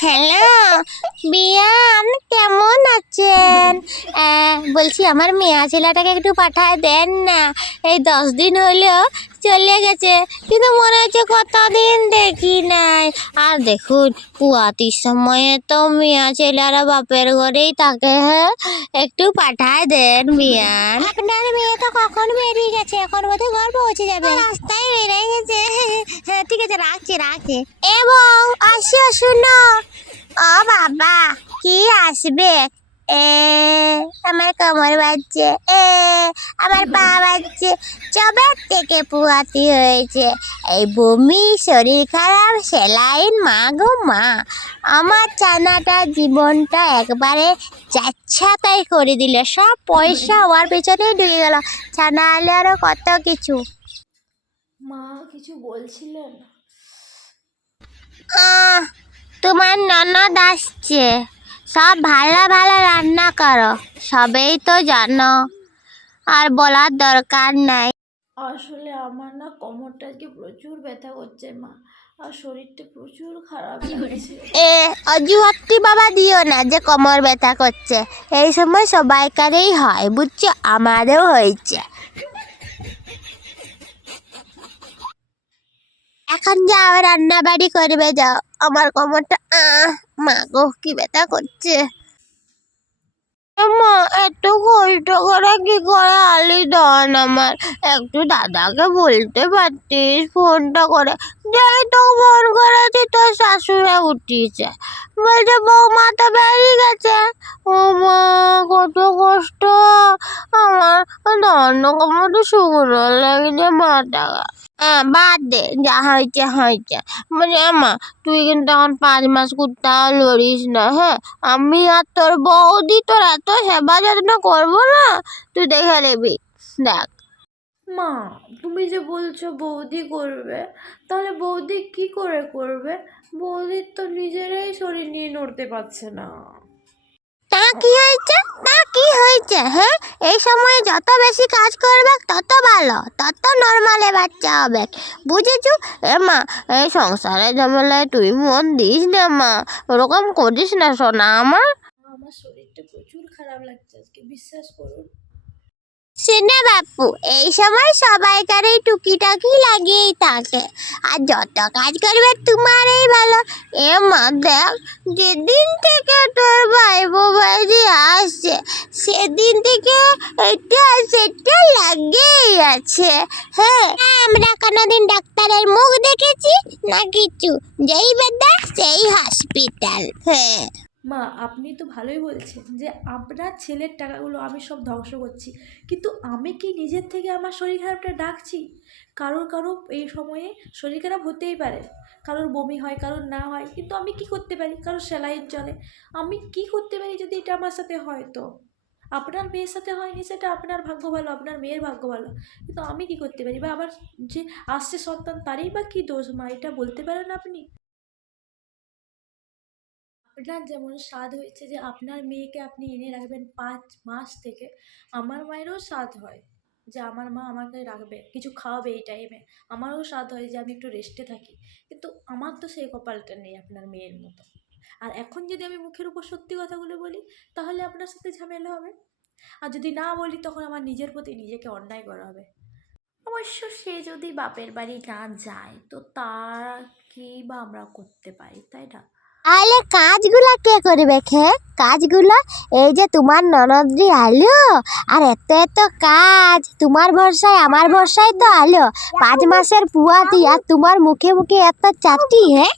Hello বিয়ান কেমন আছেন? বলছি আমার মেয়া ছেলেটাকে একটু পাঠায় দেন না। এই দশ দিন হলো চলে গেছে কিন্তু মনে হচ্ছে কতদিন দেখি নাই। আর দেখুন পুয়াতির সময়ে তো মেয়া ছেলেরা বাপের ঘরেই থাকে হ্যাঁ? একটু পাঠায় দেন বিয়ান আপনার মেয়ে তো কখন বেরিয়ে গেছে? এখন বোধহয় ঘর পৌঁছে যাবে। রাস্তায় বেরিয়ে গেছে। ঠিক আছে, রাখছি রাখছি। এবং আসো শুনো ও বাবা, কি আসবে? এ, আমার কোমর বাজছে। এ, আমার পা বাজছে। চবের থেকে পুয়াতি হয়েছে। এই বমি, শরীর খারাপ, সেলাইন মা গো মা। আমার চানাটা জীবনটা একবারে যাচ্ছাতাই করে দিলে। সব পয়সা ওর পেছনেই ঢুকে গেল। ছানা আলে আরও কত কিছু। মা কিছু বলছিলেন? তোমার ননদ আসছে। সব ভালো ভালো রান্না করো সবেই তো জানো। আর বলার দরকার নাই। আসলে আমার না কোমরটা আজকে প্রচুর ব্যথা করছে মা আর শরীরটা প্রচুর খারাপ লাগছে। এ অজুহাতি বাবা দিও না যে কোমর ব্যথা করছে। এই সময় সবাইকারই হয় বুঝছ? আমারও হয়েছে। এখন যাও রান্না বাড়ি করবে, যাও। আমার কোমরটা, আহ, মা গো, কি ব্যথা করছে। মা এত কষ্ট করে কি করে আলি দন আমার? একটু দাদাকে বলতে পারতিস, ফোনটা করে। যেই তো, ফোন করেছি, তোর শাশুড়ে উঠিয়েছে বলছে, বৌমা তো বেরিয়ে গেছে। ও মা, কত কষ্ট। আমার ধন্য কমতে শুকনো লাগছে মাথা হ্যাঁ বাদ দে যা হয়েছে হয়েছে মানে মা তুই কিন্তু এখন পাঁচ মাস কুত্তাও লড়িস না হ্যাঁ আমি আর তোর বৌদি তোর এত সেবা যত্ন করব না তুই দেখে নেবি দেখ মা, তুমি যে বলছো বৌদি করবে, তাহলে বৌদি কি করে করবে? বৌদির তো নিজেরাই শরীর নিয়ে নড়তে পারছে না। তা কি হয়েছে? তা কি হয়েছে হ্যাঁ এই সময়ে যত বেশি কাজ করবে তত ভালো তত নর্মালে বাচ্চা হবে। বুঝেছু? এ মা এই সংসারে ঝামেলায় তুই মন দিস না মা। ওরকম করিস না সোনা আমার। আমার শরীরটা প্রচুর খারাপ লাগছে আজকে বিশ্বাস করুন। সিনে বাপু এই সময় সবাইকার এই টুকিটাকি লাগিয়েই থাকে। আর যত কাজ করবে তোমারই ভালো। এ মা দেখ যেদিন থেকে সেদিন থেকে এটা সেটা লাগেই আছে। হ্যাঁ আমরা কোনোদিন ডাক্তারের মুখ দেখেছি না কিছু। যেই বেদা, সেই হসপিটাল হ্যাঁ। মা, আপনি তো ভালোই বলছেন যে আপনার ছেলের টাকাগুলো আমি সব ধ্বংস করছি। কিন্তু আমি কি নিজের থেকে আমার শরীর খারাপটা ডাকছি? কারোর কারও এই সময়ে শরীর খারাপ হতেই পারে। কারোর বমি হয়, কারোর না হয়। কিন্তু আমি কি করতে পারি? কারোর সেলাইয়ের চলে আমি কি করতে পারি যদি এটা আমার সাথে হয় তো? আপনার মেয়ের সাথে হয়নি সেটা আপনার ভাগ্য ভালো, আপনার মেয়ের ভাগ্য ভালো। কিন্তু আমি কি করতে পারি? বা আমার যে আসছে সন্তান, তারই বা কী দোষ? মা, এটা বলতে পারেন আপনি? আপনার যেমন স্বাদ হয়েছে যে আপনার মেয়েকে আপনি এনে রাখবেন পাঁচ মাস থেকে, আমার মায়েরও স্বাদ হয় যে আমার মা আমাকে রাখবে, কিছু খাওয়াবে এই টাইমে আমারও স্বাদ হয় যে আমি একটু রেস্টে থাকি। কিন্তু আমার তো সেই কপালটা নেই আপনার মেয়ের মতো। আর এখন যদি আমি মুখের উপর সত্যি কথাগুলো বলি তাহলে আপনার সাথে ঝামেলা হবে। আর যদি না বলি তখন আমার নিজের প্রতি নিজেকে অন্যায় করা হবে। অবশ্য সে যদি বাপের বাড়ি না যায় তো তার কি বা আমরা করতে পারি তাই না? তাহলে কাজগুলা কে করবে খে? কাজগুলা এই যে তোমার ননদরি আলো আর এত এত কাজ। তোমার ভরসায় আমার ভরসায় তো আলো। পাঁচ মাসের পুয়াতি আর তোমার মুখে মুখে এত চাটি হ্যাঁ